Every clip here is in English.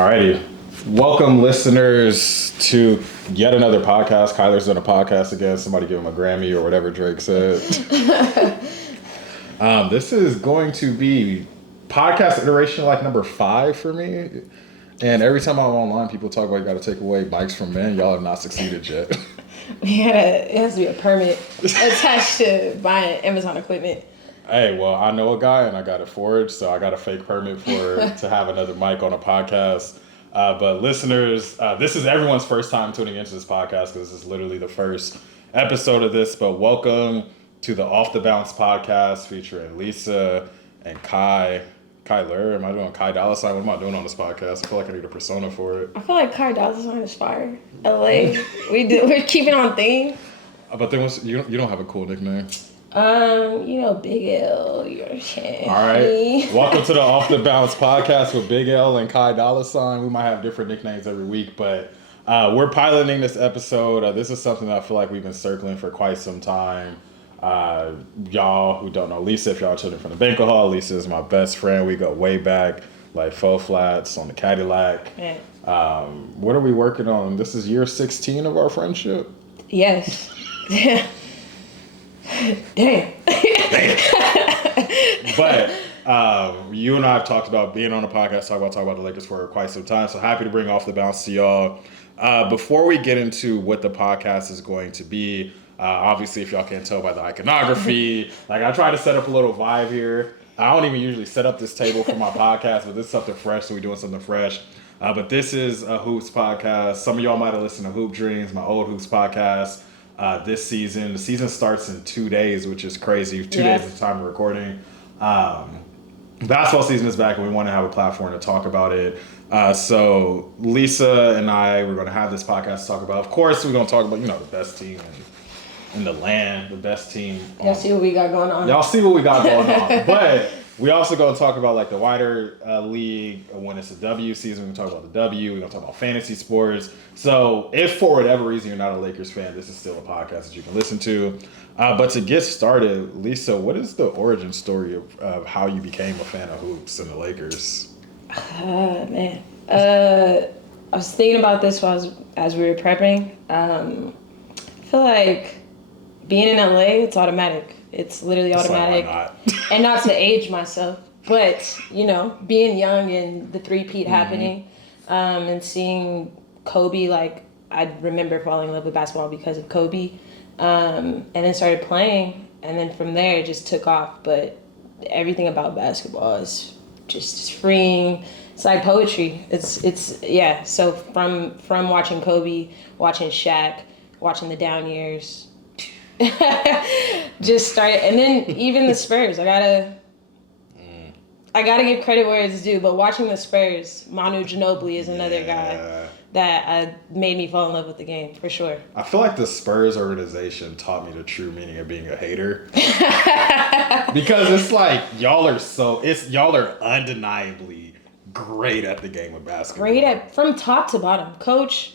Alrighty. Welcome, listeners, to yet another podcast. Kyler's done a podcast again. Somebody give him a Grammy or whatever Drake said. This is going to be podcast iteration like number 5 for me. And every time I'm online, people talk about you got to take away mics from men. Y'all have not succeeded yet. It has to be a permit attached to buying Amazon equipment. Hey, well, I know a guy and I got it forged, so I got a fake permit to have another mic on a podcast. But listeners, this is everyone's first time tuning into this podcast because this is literally the first episode of this. But welcome to the Off the Bounce podcast featuring Lisa and Ky. Kyler, am I doing Ky Dollar Sign? What am I doing on this podcast? I feel like I need a persona for it. I feel like Ky Dollar Sign is fire. LA, we're keeping on theme. But then you don't have a cool nickname. Big L, you're shit. All right. Welcome to the Off the Bounce podcast with Big L and Ky Dollar Sign. We might have different nicknames every week, but we're piloting this episode. This is something that I feel like we've been circling for quite some time. Y'all who don't know Lisa, if y'all are children from the Banquet Hall, Lisa is my best friend. We go way back, like faux flats on the Cadillac. Yeah. What are we working on? This is year 16 of our friendship? Yes. Damn. But you and I have talked about being on a podcast, talk about the Lakers for quite some time. So happy to bring Off the Bounce to y'all. Before we get into what the podcast is going to be, obviously, if y'all can't tell by the iconography, like I try to set up a little vibe here. I don't even usually set up this table for my podcast, but this is something fresh, so we're doing something fresh. But this is a Hoops podcast. Some of y'all might have listened to Hoop Dreams, my old Hoops podcast. This season, the season starts in 2 days, which is crazy. 2 days at the time of recording. Basketball season is back, and we want to have a platform to talk about it. So Lisa and I, we're going to have this podcast to talk about. Of course, we're going to talk about the best team in the land, the best team. Y'all see what we got going on. But we also going to talk about like the wider league when it's a W season. We're going to talk about the W. We're going to talk about fantasy sports. So if for whatever reason you're not a Lakers fan, this is still a podcast that you can listen to. But to get started, Lisa, what is the origin story of how you became a fan of hoops and the Lakers? Man. I was thinking about this as we were prepping. I feel like being in LA, it's automatic. It's literally automatic. Like, And not to age myself, but, being young and the three-peat happening, and seeing Kobe, like, I remember falling in love with basketball because of Kobe, and then started playing, and then from there it just took off. But everything about basketball is just freeing. It's like poetry. It's yeah. So from watching Kobe, watching Shaq, watching the down years, just started, and then even the Spurs. I gotta give credit where it's due. But watching the Spurs, Manu Ginobili is another guy that made me fall in love with the game for sure. I feel like the Spurs organization taught me the true meaning of being a hater. Because it's like y'all are undeniably great at the game of basketball. Great at from top to bottom, coach.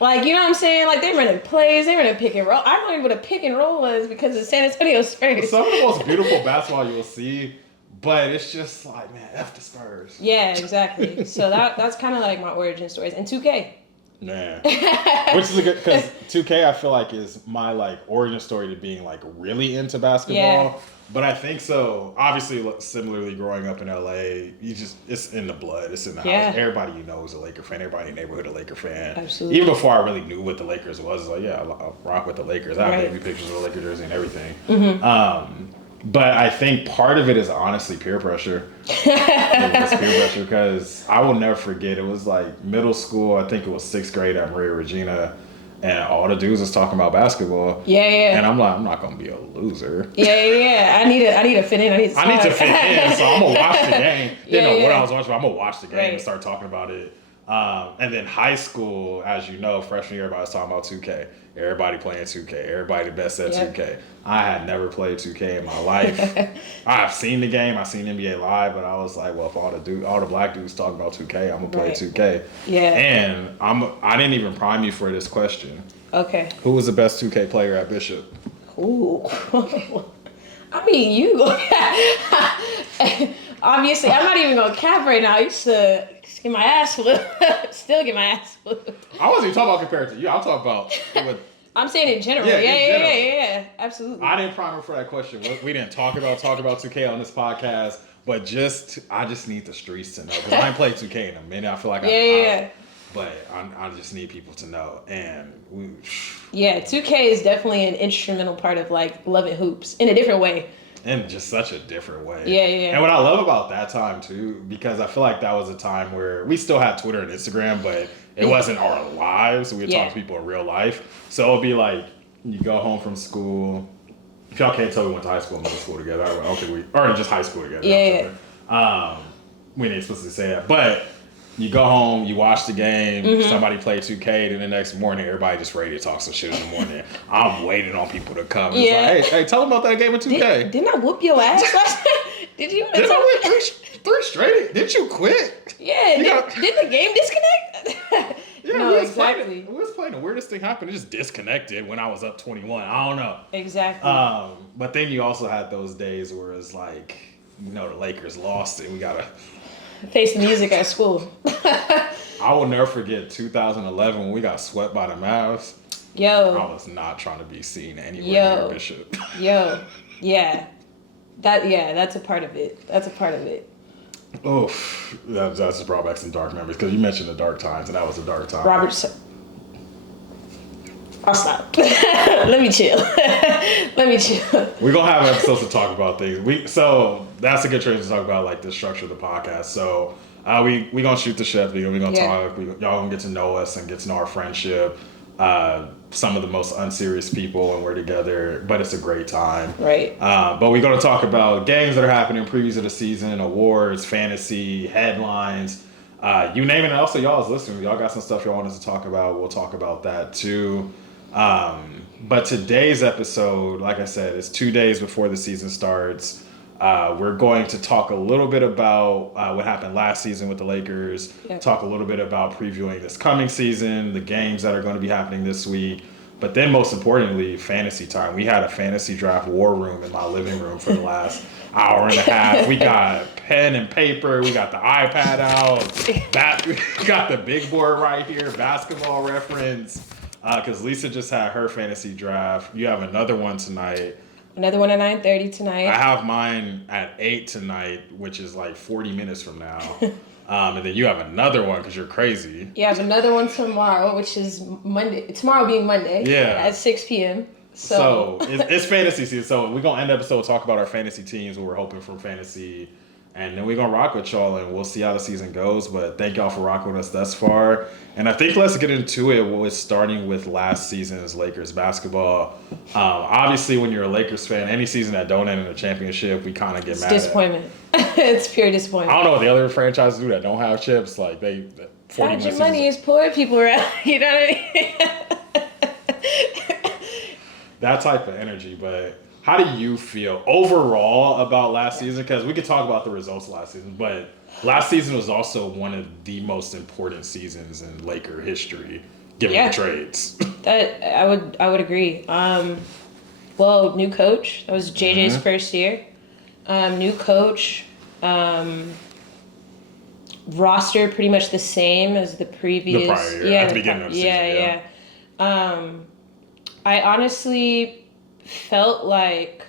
Like, you know what I'm saying? Like, they running plays, they running pick and roll. I don't know what a pick and roll was because of San Antonio Spurs. Some of the most beautiful basketball you will see, but it's just like, man, F the Spurs. Yeah, exactly. So that's kind of like my origin stories. And 2K. Man. Which is a good, because 2K I feel like is my like origin story to being like really into basketball. Yeah. But I think so, obviously similarly growing up in LA, it's in the blood, it's in the house. Everybody you know is a Laker fan, everybody in the neighborhood a Laker fan. Absolutely. Even before I really knew what the Lakers was, like, yeah, I'll rock with the Lakers. I have baby pictures of the Laker jersey and everything. Mm-hmm. But I think part of it is honestly peer pressure. It's peer pressure because I will never forget, it was like middle school, I think it was 6th grade at Maria Regina, and all the dudes was talking about basketball. Yeah. And I'm like, I'm not gonna be a loser. Yeah. I need to fit in. I need to fit in, so I'm gonna watch the game. Didn't know what I was watching, but I'm gonna watch the game and Right. start talking about it. And then high school, as you know, freshman year, everybody was talking about 2K. Everybody playing 2K. Everybody the best at 2K. I had never played 2K in my life. I've seen the game. I've seen NBA Live, but I was like, well, if all the black dudes talking about 2K, I'm gonna play 2K. Yeah. And I didn't even prime you for this question. Okay. Who was the best 2K player at Bishop? Ooh. I mean, you. Obviously, I'm not even gonna cap right now. I used to get my ass whooped. Still get my ass whooped. I wasn't even talking about compared to you. I'm talking about with. I'm saying in general. Yeah. Absolutely. I didn't prime her for that question. We didn't talk about 2K on this podcast, but I just need the streets to know because I ain't played 2K in a minute. I feel like but I just need people to know. And 2K is definitely an instrumental part of like loving hoops in a different way. In just such a different way. Yeah. And what I love about that time too, because I feel like that was a time where we still had Twitter and Instagram, but it wasn't our lives. We would talk to people in real life. So it'd be like you go home from school. If y'all can't tell, we went to high school and middle school together. I don't think or just high school together. Yeah. We ain't supposed to say that, but you go home, you watch the game, somebody play 2K, then the next morning, everybody just ready to talk some shit in the morning. I'm waiting on people to come. It's like, hey, tell them about that game of 2K. Didn't I whoop your ass last night? Did you? Did I win three straight? Didn't you quit? Yeah. Did the game disconnect? Yeah, no, exactly. We was playing. The weirdest thing happened. It just disconnected when I was up 21. I don't know. Exactly. But then you also had those days where it's like, the Lakers lost it. We gotta face the music at school. I will never forget 2011 when we got swept by the Mavs. Yo. I was not trying to be seen anywhere near Bishop. Yeah. That's a part of it. Oh, that just brought back some dark memories because you mentioned the dark times, and that was a dark time. I'll stop. Let me chill. We're gonna have episodes to talk about things. So that's a good trade to talk about, like the structure of the podcast. So we gonna shoot the shit video. We gonna talk. Y'all gonna get to know us and get to know our friendship. Some of the most unserious people, and we're together, but it's a great time. Right. But we're gonna talk about games that are happening, previews of the season, awards, fantasy, headlines. You name it. And also, y'all is listening. Y'all got some stuff y'all want us to talk about. We'll talk about that too. But today's episode, like I said, is 2 days before the season starts. We're going to talk a little bit about what happened last season with the Lakers, talk a little bit about previewing this coming season, the games that are going to be happening this week, but then most importantly, fantasy time. We had a fantasy draft war room in my living room for the last hour and a half. We got pen and paper. We got the iPad out. We got the big board right here, basketball reference. Because Lisa just had her fantasy draft. You have another one tonight. Another one at 9:30 tonight. I have mine at 8 tonight, which is like 40 minutes from now. And then you have another one because you're crazy. Yeah, I have another one tomorrow, which is Monday. Tomorrow being Monday. Yeah. At 6 p.m. So it's fantasy season. So we're going to end the episode talk about our fantasy teams, what we're hoping for fantasy. And then we're going to rock with y'all, and we'll see how the season goes. But thank y'all for rocking with us thus far. And I think let's get into it with starting with last season's Lakers basketball. Obviously, when you're a Lakers fan, any season that don't end in a championship, we kind of get mad disappointment. It's pure disappointment. I don't know what the other franchises do that don't have chips. Like, they... Hide your money is poor people around. You know what I mean? That type of energy, but... How do you feel overall about last season? Because we could talk about the results last season, but last season was also one of the most important seasons in Laker history, given the trades. That I would agree. Well, new coach. That was JJ's first year. New coach. Roster pretty much the same as the previous. The prior year, at the beginning of the season. I honestly felt like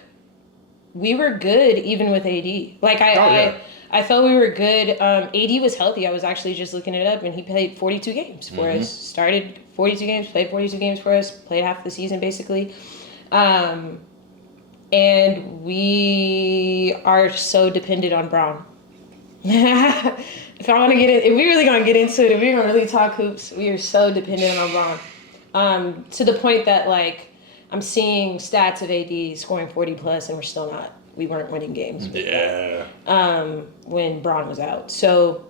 we were good even with AD. Like I felt we were good. AD was healthy. I was actually just looking it up, and he played 42 games for us. Started 42 games, played 42 games for us, played half the season basically. And we are so dependent on Brown. If we really gonna get into it, if we're gonna really talk hoops, we are so dependent on Brown. To the point that like I'm seeing stats of AD scoring 40 plus, and we weren't winning games. When Braun was out. So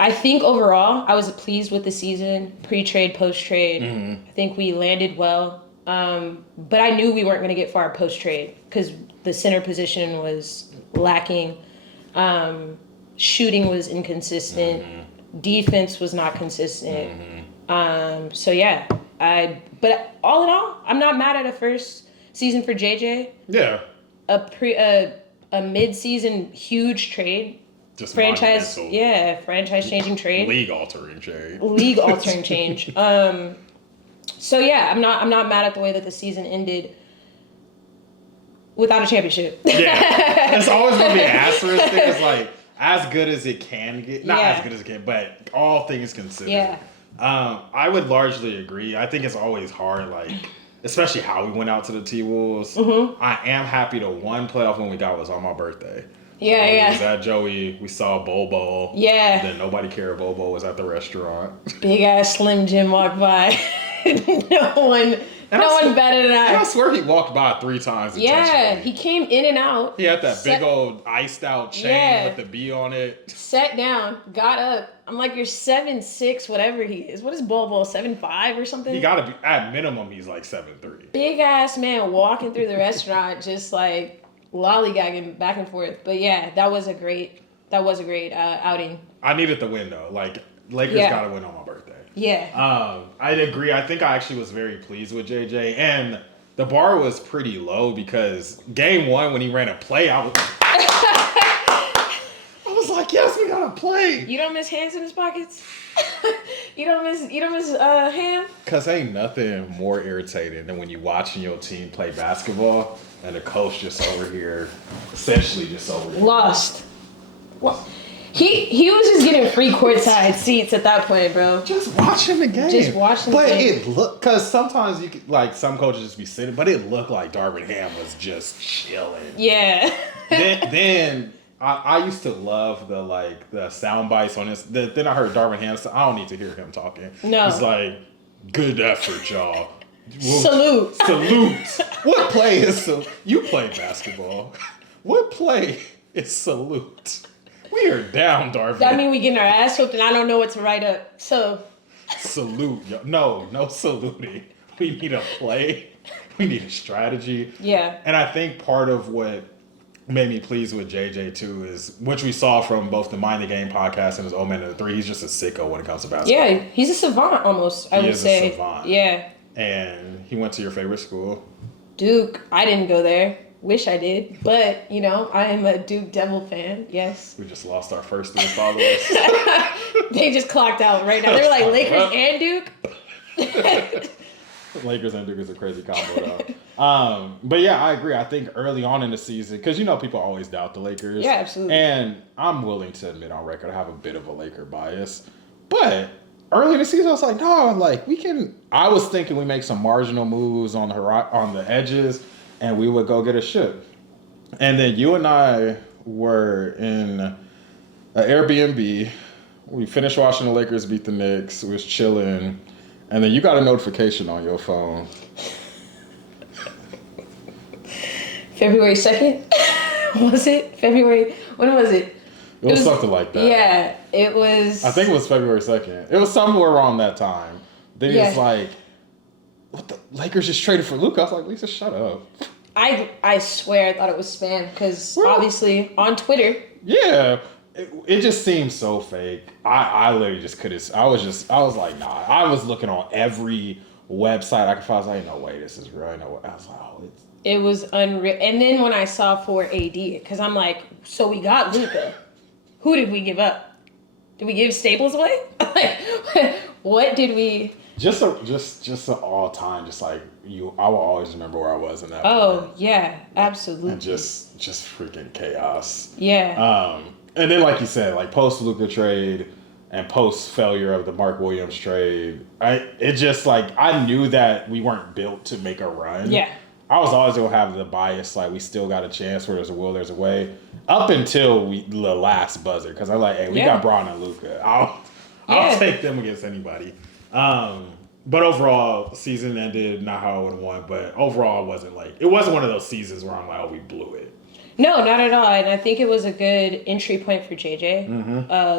I think overall, I was pleased with the season, pre-trade, post-trade. I think we landed well. But I knew we weren't going to get far post-trade because the center position was lacking. Shooting was inconsistent. Defense was not consistent. But all in all, I'm not mad at a first season for JJ. Yeah. A a mid-season huge trade. Just Franchise, monumental. yeah, franchise-changing trade. League-altering trade. League-altering change. So yeah, I'm not mad at the way that the season ended without a championship. Yeah, it's always gonna be an asterisk thing. It's like as good as it can get, not Yeah. as good as it can, but all things considered. Yeah. I would largely agree. I think it's always hard, like especially how we went out to the T-Wolves. I am happy the one playoff win we got was on my birthday. Yeah, We yeah. was at Joey. We saw Bobo. Yeah. Then nobody cared. Bobo was at the restaurant. Big ass Slim Jim walked by. no one batted an And I eye. swear he walked by 3 times. Yeah, intentionally. he came in and out. He had that big old iced out chain Yeah. with the B on it. Sat down, got up. I'm like, you're 7'6", whatever he is. What is Bobo, 7'5" or something? He gotta be at minimum. He's like 7'3". Big ass man walking through the restaurant, just like lollygagging back and forth. But yeah, that was a great outing. I needed the win though. Like Lakers Yeah. gotta win on my birthday. Yeah. I'd agree. I think I actually was very pleased with JJ, and the bar was pretty low because game 1 when he ran a play, I was like, yes, we got to play. You don't miss hands in his pockets? you don't miss Ham? Cause ain't nothing more irritating than when you watching your team play basketball and the coach just over here, essentially just over here. Lost. What? He was just getting free courtside seats at that point, bro. Just watching the game. Just watching the but game. it looked, cause sometimes you could, like some coaches just be sitting, but it looked like Darvin Ham was just chilling. Yeah. then I used to love the sound bites on this. Then I heard Darvin Ham. So I don't need to hear him talking. No. He's like, good effort, y'all. Salute. Salute. What play is you play basketball? What play is salute? We are down, Darvin. That mean we getting our ass whooped and I don't know what to write up. So Salute. Yo. No saluting. We need a play. We need a strategy. yeah. And I think part of what made me pleased with JJ too is, which we saw from both the Mind the Game podcast and his Old Man of the Three, he's just a sicko when it comes to basketball. Yeah, he's a savant almost, I He would is say. a savant. Yeah. And he went to your favorite school. Duke, I didn't go there. Wish I did. But, I am a Duke Devil fan. Yes. We just lost our first 3 followers. They just clocked out right now. They're like Lakers and Duke. Lakers and Duke is a crazy combo though. But yeah, I agree. I think early on in the season, because people always doubt the Lakers. Yeah, absolutely. And I'm willing to admit on record I have a bit of a Laker bias. But early in the season, I was like, no, we can. I was thinking we make some marginal moves on the edges, and we would go get a ship. And then you and I were in an Airbnb. We finished watching the Lakers beat the Knicks. We was chilling. And then you got a notification on your phone. February 2nd? Was it? February? When was it? It was something like that. Yeah, it was. I think it was February 2nd. It was somewhere around that time. Then he was like, what the Lakers just traded for Luka? I was like, Lisa, shut up. I swear I thought it was spam because obviously on Twitter. Yeah. It just seemed so fake. I literally just couldn't. I was like, nah. I was looking on every website I could find. I was like, no way, this is real. No way. I was like, oh, It was unreal. And then when I saw for AD, because I'm like, so we got Luka. Who did we give up? Did we give Staples away? Like, what did we? Just an all time. Just like you, I will always remember where I was in that. Oh moment. yeah, absolutely. And just freaking chaos. Yeah. And then, like you said, like post Luka trade and post failure of the Mark Williams trade, I knew that we weren't built to make a run. Yeah. I was always gonna have the bias, like we still got a chance. Where there's a will, there's a way. Up until the last buzzer, because I'm like, hey, we got Braun and Luka. I'll take them against anybody. But overall, season ended not how I would have won. But overall, it wasn't one of those seasons where I'm like, oh, we blew it. No, not at all. And I think it was a good entry point for JJ.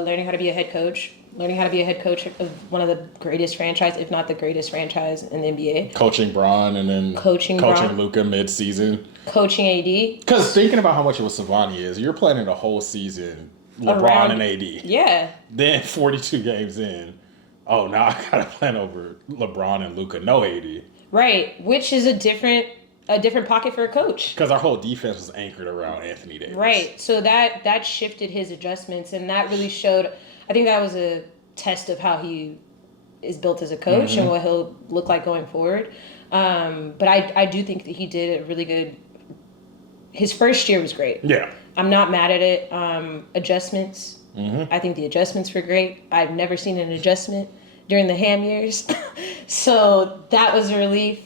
Learning how to be a head coach. Learning how to be a head coach of one of the greatest franchise, if not the greatest franchise in the NBA. Coaching Braun and then coaching Luka mid-season. Coaching AD. Because thinking about how much of a savant he is, you're planning a whole season LeBron and AD. Yeah. Then 42 games in, now I got to plan over LeBron and Luka, no AD. Right, which is a different a different pocket for a coach. Because our whole defense was anchored around Anthony Davis. Right. So that shifted his adjustments, and that really showed. I think that was a test of how he is built as a coach and what he'll look like going forward. But I do think that he did a really good. His first year was great. Yeah. I'm not mad at it. Adjustments. I think the adjustments were great. I've never seen an adjustment during the Ham years. So that was a relief.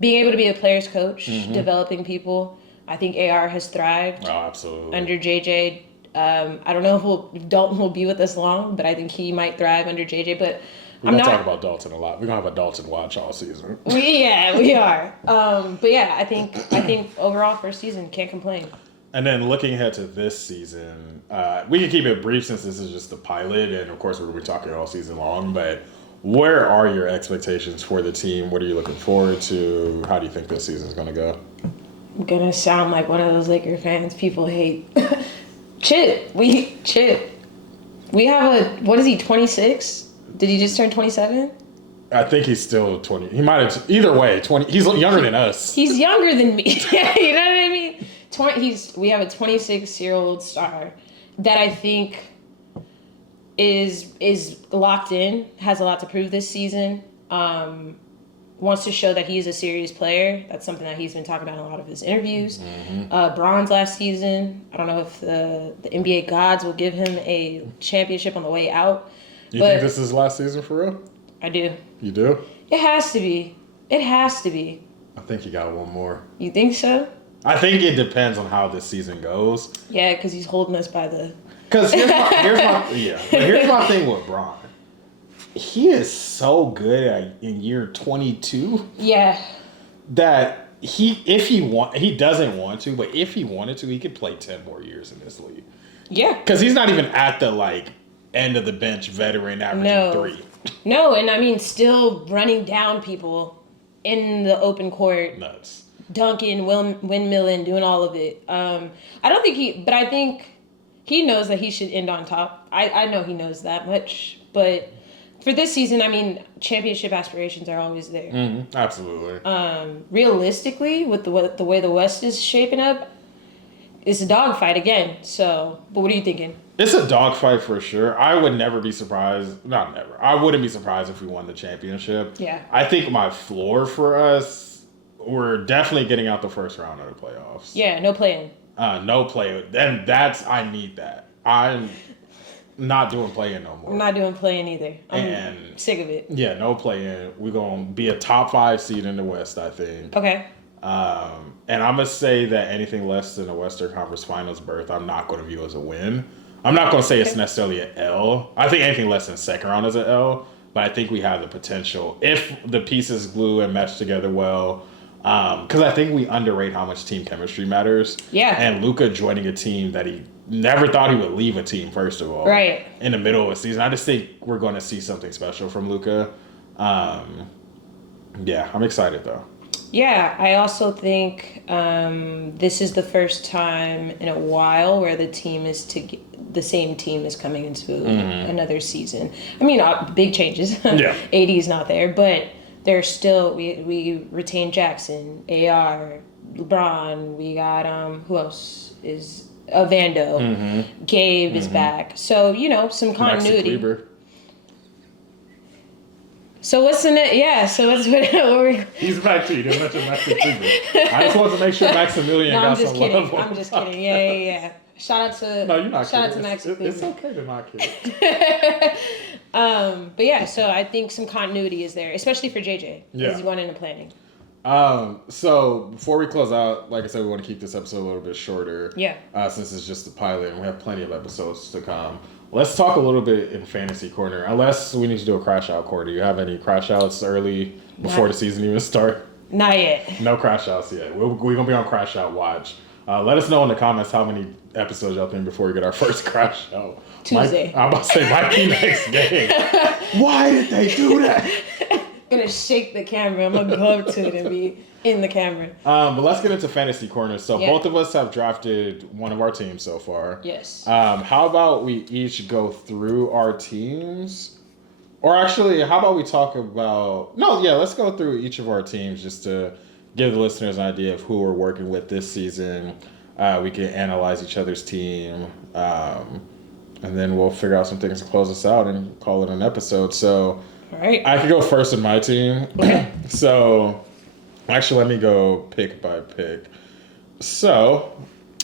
Being able to be a player's coach, developing people. I think AR has thrived. Oh, absolutely. Under JJ. I don't know if Dalton will be with us long, but I think he might thrive under JJ. But we're going to talk about Dalton a lot. We're going to have a Dalton watch all season. We are. But yeah, I think overall first season, can't complain. And then looking ahead to this season, we can keep it brief since this is just the pilot, and of course we're going to be talking all season long, but where are your expectations for the team? What are you looking forward to? How do you think this season is going to go? I'm going to sound like one of those Laker fans people hate. Chip. We have what is he, 26? Did he just turn 27? I think he's still 20. He might have, either way, 20. He's younger than us. He's younger than me. You know what I mean? We have a 26-year-old star that I think is locked in, has a lot to prove this season. Wants to show that he's a serious player. That's something that he's been talking about in a lot of his interviews. Bronze last season. I don't know if the NBA gods will give him a championship on the way out. You think this is last season for real? I do. You do? It has to be. I think he got one more. You think so? I think it depends on how this season goes. Yeah, because he's holding us by the... Because here's my thing with Bron. He is so good in year 22. Yeah. That he doesn't want to, but if he wanted to, he could play 10 more years in this league. Yeah. Because he's not even at the end of the bench veteran averaging 3. No, and I mean still running down people in the open court. Nuts. Dunking, windmilling, doing all of it. I think he knows that he should end on top. I know he knows that much, but for this season, I mean, championship aspirations are always there. Absolutely. Realistically, with the way the West is shaping up, it's a dogfight again. So, but what are you thinking? It's a dogfight for sure. I would never be surprised. Not never. I wouldn't be surprised if we won the championship. Yeah. I think my floor for us, we're definitely getting out the first round of the playoffs. Yeah, no play-in. No play. And I need that. I'm not doing play-in no more. I'm not doing play-in either. I'm sick of it. Yeah, no play-in. We're going to be a top 5 seed in the West, I think. Okay. And I'm going to say that anything less than a Western Conference Finals berth, I'm not going to view as a win. I'm not going to say it's necessarily an L. I think anything less than second round is an L, but I think we have the potential if the pieces glue and mesh together well. Because I think we underrate how much team chemistry matters. Yeah. And Luka joining a team that he never thought he would leave a team, first of all. Right. In the middle of a season. I just think we're going to see something special from Luka. Yeah, I'm excited, though. Yeah, I also think this is the first time in a while where the same team is coming into another season. I mean, big changes. Yeah. AD is not there, but there's still we retained Jackson, AR, LeBron. We got who else is Vando? Gabe is back, so some continuity. So what's the next? Yeah. So what's what we're... He's back too. You didn't mention Maxi Kleber. I just wanted to make sure Maximilian got some love. I'm just kidding. Yeah. Shout out to no, you're not shout kidding. Out to Maxi Kleber. It's okay to not kid. But yeah, so I think some continuity is there, especially for JJ. Yeah. He's going into planning. So before we close out, like I said, we want to keep this episode a little bit shorter. Yeah. Since it's just the pilot and we have plenty of episodes to come. Let's talk a little bit in Fantasy Corner, unless we need to do a crash out corner. Do you have any crash outs early before the season even start? Not yet. No crash outs yet. We're going to be on crash out watch. Let us know in the comments how many episodes y'all think before we get our first crash out. Tuesday. I'm about to say Mikey next game. Why did they do that? Gonna shake the camera. I'm gonna go up to it and be in the camera. But let's get into Fantasy Corner. So both of us have drafted one of our teams so far. Yes. How about we each go through our teams? Or actually, how about we talk about... let's go through each of our teams just to give the listeners an idea of who we're working with this season. We can analyze each other's team. And then we'll figure out some things to close us out and call it an episode. So All right. I could go first in my team. So actually, let me go pick by pick. So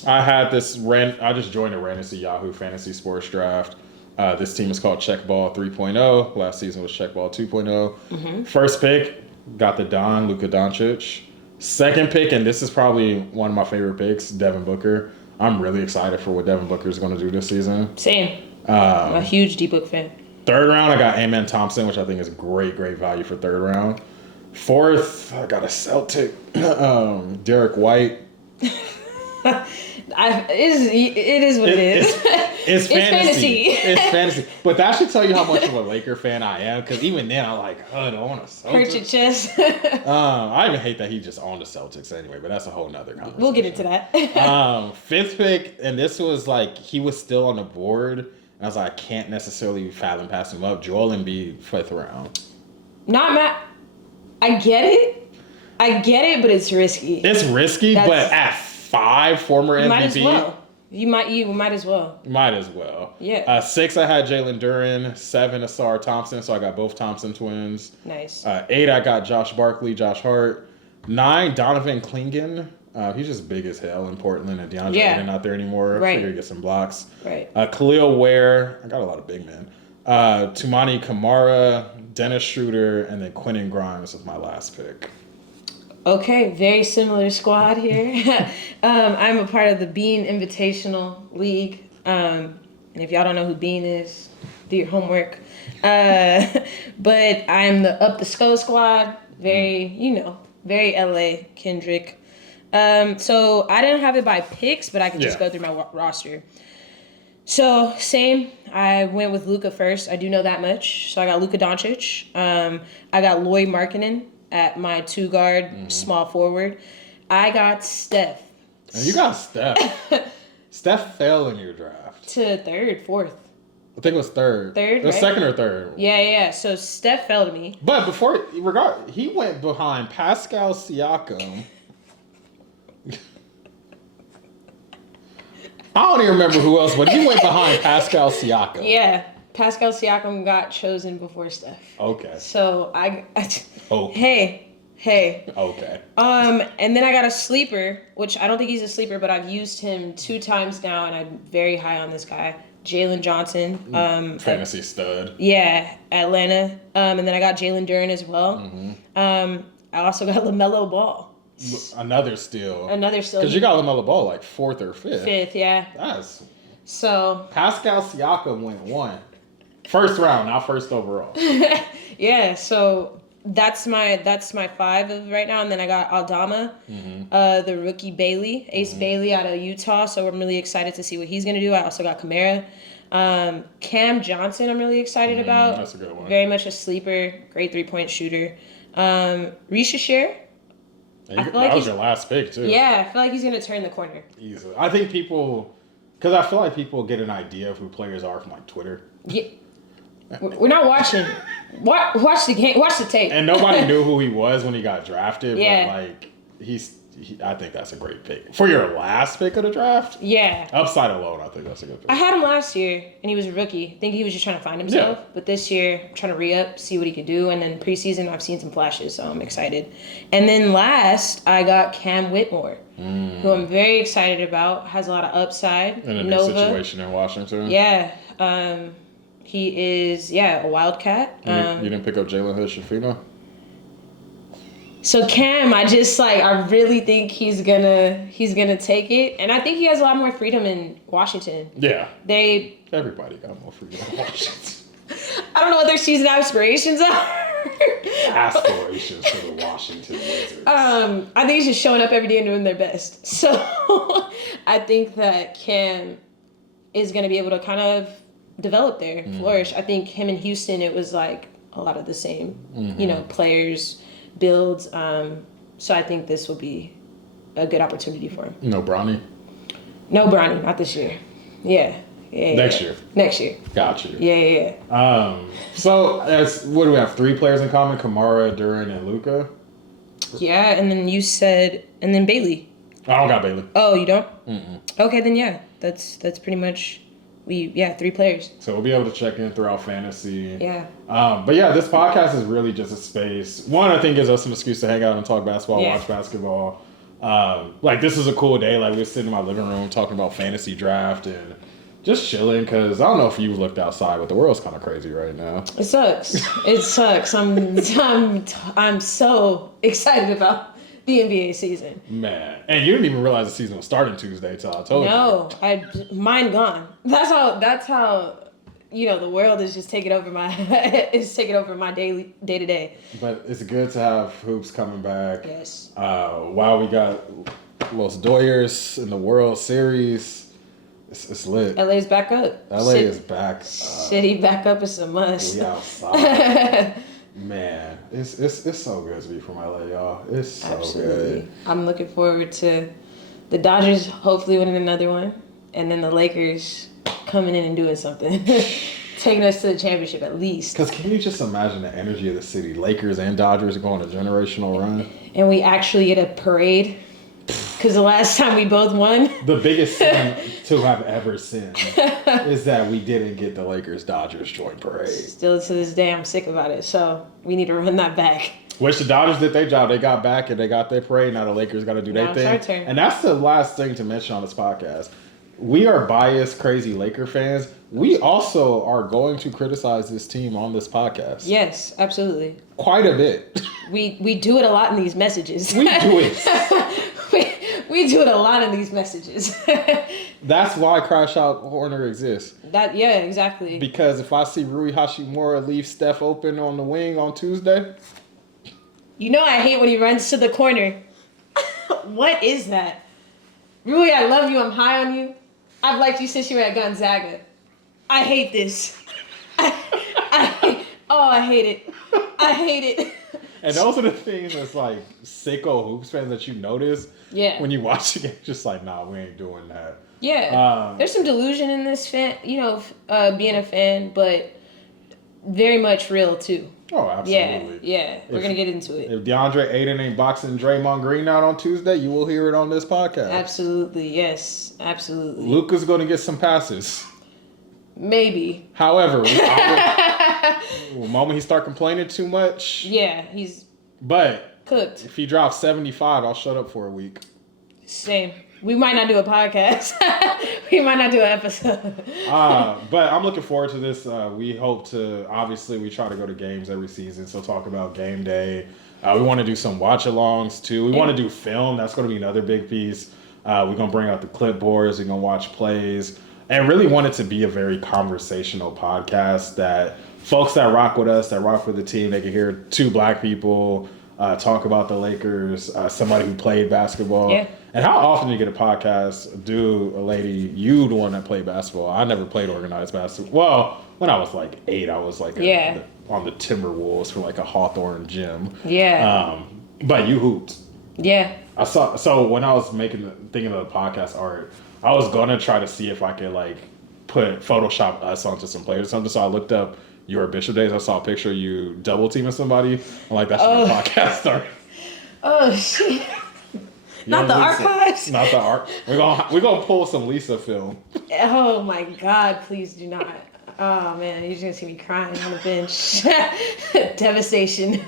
I had I just joined a random Yahoo Fantasy Sports Draft. This team is called Checkball 3.0. Last season was Checkball 2.0. First pick, got the Luka Doncic. Second pick, and this is probably one of my favorite picks, Devin Booker. I'm really excited for what Devin Booker is going to do this season. Same. I'm a huge D-Book fan. Third round, I got Amen Thompson, which I think is great value for third round. Fourth, I got a Celtic, Derek White. It is what it is. It's fantasy. It's fantasy. fantasy. But that should tell you how much of a Laker fan I am, because even then I'm like, oh, do I want a Celtics? Hurt your chest. I even hate that he just owned the Celtics anyway, but that's a whole nother conversation. We'll get into that. Fifth pick, and this was like, he was still on the board, and I was like, I can't necessarily fathom passing him up. Joel Embiid, fifth round. Not Matt. I get it, but it's risky. It's risky, but at 5, former MVP. Might as well. You might as well. Might as well. Yeah. 6, I had Jalen Duren. 7, Asar Thompson, so I got both Thompson twins. Nice. 8, I got Josh Barkley, Josh Hart. 9, Donovan Clingan. He's just big as hell in Portland, and DeAndre Ayton not there anymore. Right. Figured get some blocks. Right. Khalil Ware. I got a lot of big men. Tumani Kamara, Dennis Schroeder, and then Quentin Grimes was my last pick. Okay, very similar squad here. I'm a part of the Bean Invitational League. And if y'all don't know who Bean is, do your homework. But I'm the Up the Skull squad. Very LA Kendrick. So I didn't have it by picks, but I can just go through my roster. So same, I went with Luka first. I do know that much. So I got Luka Doncic. I got Lloyd Markkanen at my 2-guard, small forward. I got Steph. And you got Steph. Steph fell in your draft. To third, fourth. I think it was third. Third, right? Second or third. Yeah. So Steph fell to me. But he went behind Pascal Siakam. I don't even remember who else, but he went behind Pascal Siakam. Yeah. Pascal Siakam got chosen before Steph. Okay. So hey. Okay. And then I got a sleeper, which I don't think he's a sleeper, but I've used him 2 times now, and I'm very high on this guy, Jalen Johnson. Fantasy stud. Yeah, Atlanta. And then I got Jalen Duren as well. I also got LaMelo Ball. Another steal. Because you got LaMelo Ball like 4th or 5th. 5th, yeah. Nice. So Pascal Siakam went 1. First round, not first overall. Yeah, so that's my 5 of right now, and then I got Aldama, the rookie Bailey, Ace Bailey out of Utah. So I'm really excited to see what he's gonna do. I also got Kamara, Cam Johnson. I'm really excited about. That's a good one. Very much a sleeper, great 3-point shooter. Risha Share. That was your last pick too. Yeah, I feel like he's gonna turn the corner. Easily. I think because I feel like people get an idea of who players are from like Twitter. Yeah. We're not watching. Watch the game. Watch the tape. And nobody knew who he was when he got drafted. Yeah. But like I think that's a great pick for your last pick of the draft. Yeah. Upside alone, I think that's a good pick. I had him last year, and he was a rookie. I think he was just trying to find himself. Yeah. But this year, I'm trying to re-up, see what he could do. And then preseason, I've seen some flashes, so I'm excited. And then last, I got Cam Whitmore, who I'm very excited about. Has a lot of upside. In a new situation in Washington. Yeah. He is, a Wildcat. You didn't pick up Jalen Hood-Schifino? So Cam, I really think he's gonna take it, and I think he has a lot more freedom in Washington. Yeah. Everybody got more freedom in Washington. I don't know what their season aspirations are. Aspirations for the Washington Wizards. I think he's just showing up every day and doing their best. So I think that Cam is gonna be able to kind of develop there, flourish. I think him in Houston, it was like a lot of the same, players. Builds. So I think this will be a good opportunity for him. No Bronny? No Bronny, not this year. Yeah. Next year. Got you. Yeah. So what do we have? 3 players in common: Kamara, Duren, and Luka. Yeah, and then you said, and then Bailey. I don't got Bailey. Oh, you don't? Mm-mm. Okay, then yeah, that's pretty much 3 players. So we'll be able to check in throughout fantasy. Yeah. But yeah, this podcast is really just a space. One, I think, gives us an excuse to hang out and talk basketball, watch basketball. Like this is a cool day. Like we were sitting in my living room talking about fantasy draft and just chilling. Because I don't know if you looked outside, but the world's kind of crazy right now. It sucks. It sucks. I'm so excited about the NBA season. Man, and you didn't even realize the season was starting Tuesday till I told you. No, mine gone. That's how the world is just taking over my daily day to day. But it's good to have hoops coming back. Yes. While we got Los Doyers in the World Series, it's lit. LA's back up. LA is back. City back up is a must. We outside. Man, it's so good to be from LA, y'all. It's so Absolutely. good. I'm looking forward to the Dodgers hopefully winning another one, and then the Lakers coming in and doing something, taking us to the championship at least. Because can you just imagine the energy of the city? Lakers and Dodgers are going a generational run. And we actually get a parade. Because the last time we both won. The biggest sin to have ever sinned is that we didn't get the Lakers-Dodgers joint parade. Still to this day, I'm sick about it. So we need to run that back. Which the Dodgers did their job. They got back and they got their parade. Now the Lakers got to do their thing. It's our turn. And that's the last thing to mention on this podcast. We are biased, crazy Laker fans. We also are going to criticize this team on this podcast. Yes, absolutely. Quite a bit. We do it a lot in these messages. We do it. we do it a lot in these messages. That's why Crash Out Corner exists. Yeah, exactly. Because if I see Rui Hachimura leave Steph open on the wing on Tuesday. You know I hate when he runs to the corner. What is that? Rui, I love you. I'm high on you. I've liked you since you were at Gonzaga. I hate this. I hate it. I hate it. And those are the things that's like sicko hoops fans that you notice. Yeah. When you watch the game, just like, nah, we ain't doing that. Yeah. There's some delusion in this fan, being a fan, but very much real too. Oh, absolutely. Yeah. We're going to get into it. If DeAndre Ayton ain't boxing Draymond Green out on Tuesday, you will hear it on this podcast. Absolutely. Yes. Absolutely. Luka's going to get some passes. Maybe. However, the moment he start complaining too much. Yeah, he's cooked. If he drops 75, I'll shut up for a week. Same. We might not do a podcast. We might not do an episode. But I'm looking forward to this. We hope to, obviously, we try to go to games every season, so talk about game day. We want to do some watch-alongs, too. We want to do film. That's going to be another big piece. We're going to bring out the clipboards. We're going to watch plays. And really want it to be a very conversational podcast that folks that rock with us, that rock with the team, they can hear 2 black people talk about the Lakers, somebody who played basketball. Yeah. And how often do you get a podcast, you the one that played basketball? I never played organized basketball. Well, when I was like 8, I was like on the Timberwolves for like a Hawthorne gym. Yeah. But you hooped. Yeah. So when I was thinking of the podcast art, I was gonna try to see if I could like Photoshop us onto some players or something. So I looked up your Bishop days. I saw a picture of you double teaming somebody. I'm like, that's the podcast start. Oh shit. Not the archives. Not the art. We're gonna pull some Lisa film. Oh my God! Please do not. Oh man, you're just gonna see me crying on the bench. Devastation.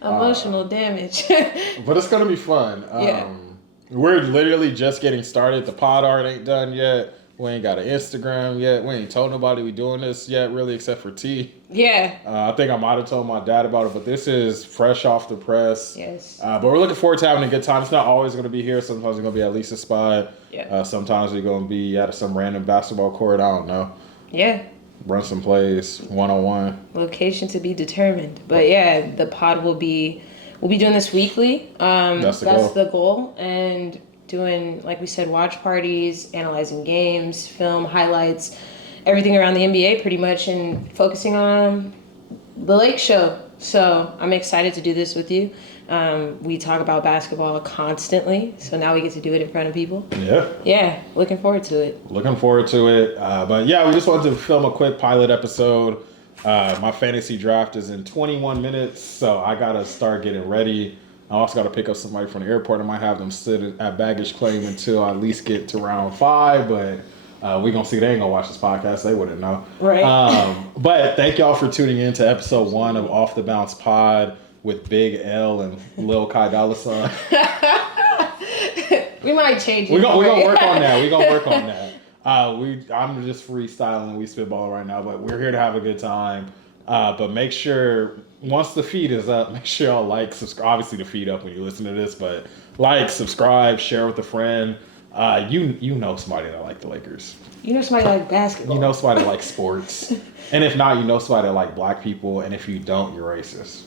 Emotional damage. But it's gonna be fun. Yeah. We're literally just getting started. The pod art ain't done yet. We ain't got an Instagram yet. We ain't told nobody we doing this yet, really, except for T. Yeah. I think I might have told my dad about it, but this is fresh off the press. Yes. But we're looking forward to having a good time. It's not always going to be here. Sometimes we're going to be at Lisa's spot. Yeah. Sometimes we're going to be at some random basketball court. I don't know. Yeah. Run some plays, one-on-one. Location to be determined. But yeah, the pod we'll be doing this weekly. That's the goal. And doing, like we said, watch parties, analyzing games, film highlights, everything around the NBA pretty much, and focusing on the Lake Show. So I'm excited to do this with you. We talk about basketball constantly, so now we get to do it in front of people. Yeah. Yeah, looking forward to it. But yeah, we just wanted to film a quick pilot episode. My fantasy draft is in 21 minutes, so I gotta start getting ready. I also gotta pick up somebody from the airport. I might have them sit at baggage claim until I at least get to round 5, but we gonna see. They ain't gonna watch this podcast. They wouldn't know. Right. But thank y'all for tuning in to episode 1 of Off the Bounce Pod with Big L and Lil Ky Dollar Sign. We might change it. We're gonna work on that. We're gonna work on that. I'm just freestyling. We spitball right now, but we're here to have a good time. But make sure once the feed is up, make sure y'all like, subscribe. Obviously, the feed up when you listen to this, but like, subscribe, share with a friend. You know somebody that like the Lakers. You know somebody like basketball. You know somebody that like sports, and if not, you know somebody that like black people. And if you don't, you're racist.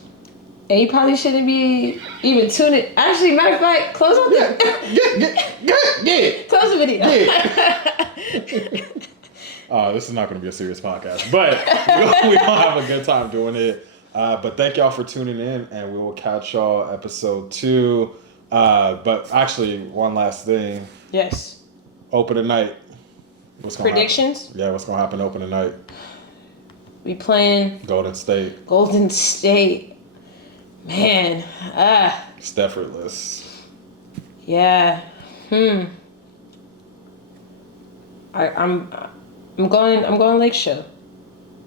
And you probably shouldn't be even tuning. Actually, matter of fact, close out the Yeah. close the video. This is not going to be a serious podcast, but we gonna have a good time doing it. But thank y'all for tuning in, and we will catch y'all episode 2. But actually, one last thing. Yes. Opening night. What's gonna Predictions? happen? Yeah, what's going to happen opening night? We playing Golden State. Golden State. Man. It's effortless. Yeah. I'm going Lake Show.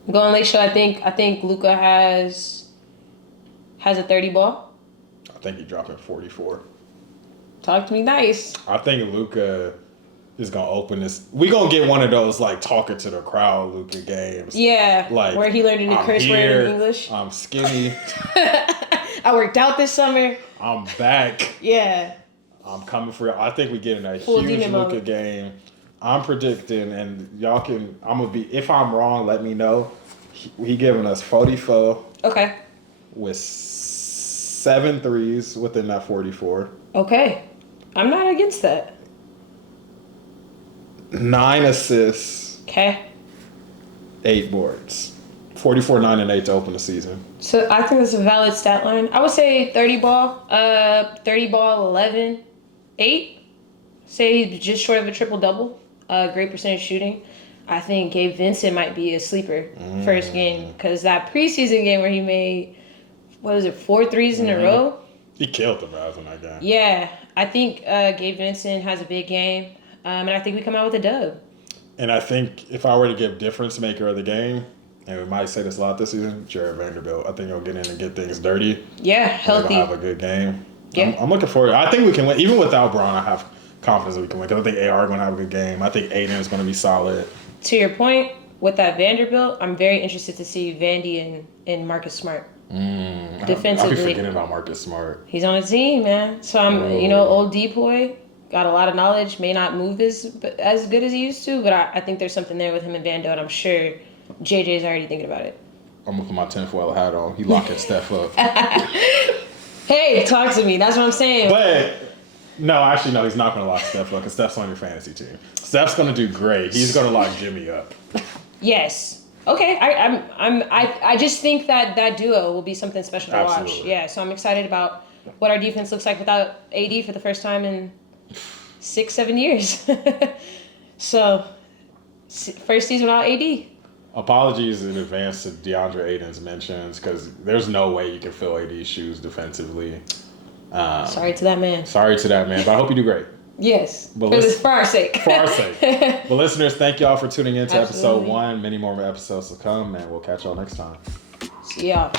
I'm going Lake Show. I think Luka has a 30 ball. I think he's dropping 44. Talk to me nice. I think Luka is gonna open this. We gonna get one of those like talking to the crowd Luka games. Yeah. Like where he learned any curse word in English. I'm skinny. I worked out this summer. I'm back. Yeah. I'm coming for you. I think we get in a Full huge demon Luka mode. game. I'm predicting, and y'all can. I'm gonna be. If I'm wrong, let me know. He giving us 44 Okay. with 7 threes within that 44. Okay. I'm not against that. 9 assists, Okay. 8 boards. 44, 9, and 8 to open the season. So I think that's a valid stat line. I would say 30 ball, 11, 8. Say he's just short of a triple double. Great percentage shooting. I think Gabe Vincent might be a sleeper first game because that preseason game where he made, 4 threes in a row? He killed the Mavs in that game. Yeah. I think Gabe Vincent has a big game. And I think we come out with a dub. And I think if I were to give difference maker of the game, and we might say this a lot this season, Jared Vanderbilt. I think he'll get in and get things dirty. Yeah, healthy. He'll have a good game. Yeah. I'm looking forward. I think we can win. Even without Braun, I have confidence that we can win. Because I think AR is going to have a good game. I think Aiden is going to be solid. To your point, with that Vanderbilt, I'm very interested to see Vandy and Marcus Smart. Defensively. I'll be forgetting about Marcus Smart. He's on a team, man. So I'm, old D-boy, got a lot of knowledge, may not move as good as he used to, but I think there's something there with him and Vando, and I'm sure JJ's already thinking about it. I'm going to put my tinfoil hat on. He locking Steph up. Hey, talk to me. That's what I'm saying. But, no, actually, no, he's not going to lock Steph up because Steph's on your fantasy team. Steph's going to do great. He's going to lock Jimmy up. Yes. Okay, I just think that duo will be something special to watch. Absolutely. Yeah, so I'm excited about what our defense looks like without AD for the first time in 6-7 years. So, first season without AD. Apologies in advance to DeAndre Ayton's mentions because there's no way you can fill AD's shoes defensively. Sorry to that man. Sorry to that man, but I hope you do great. Yes, But for our sake. For our sake. But listeners, thank y'all for tuning in to episode Absolutely. 1. Many more episodes to come, and we'll catch y'all next time. See y'all.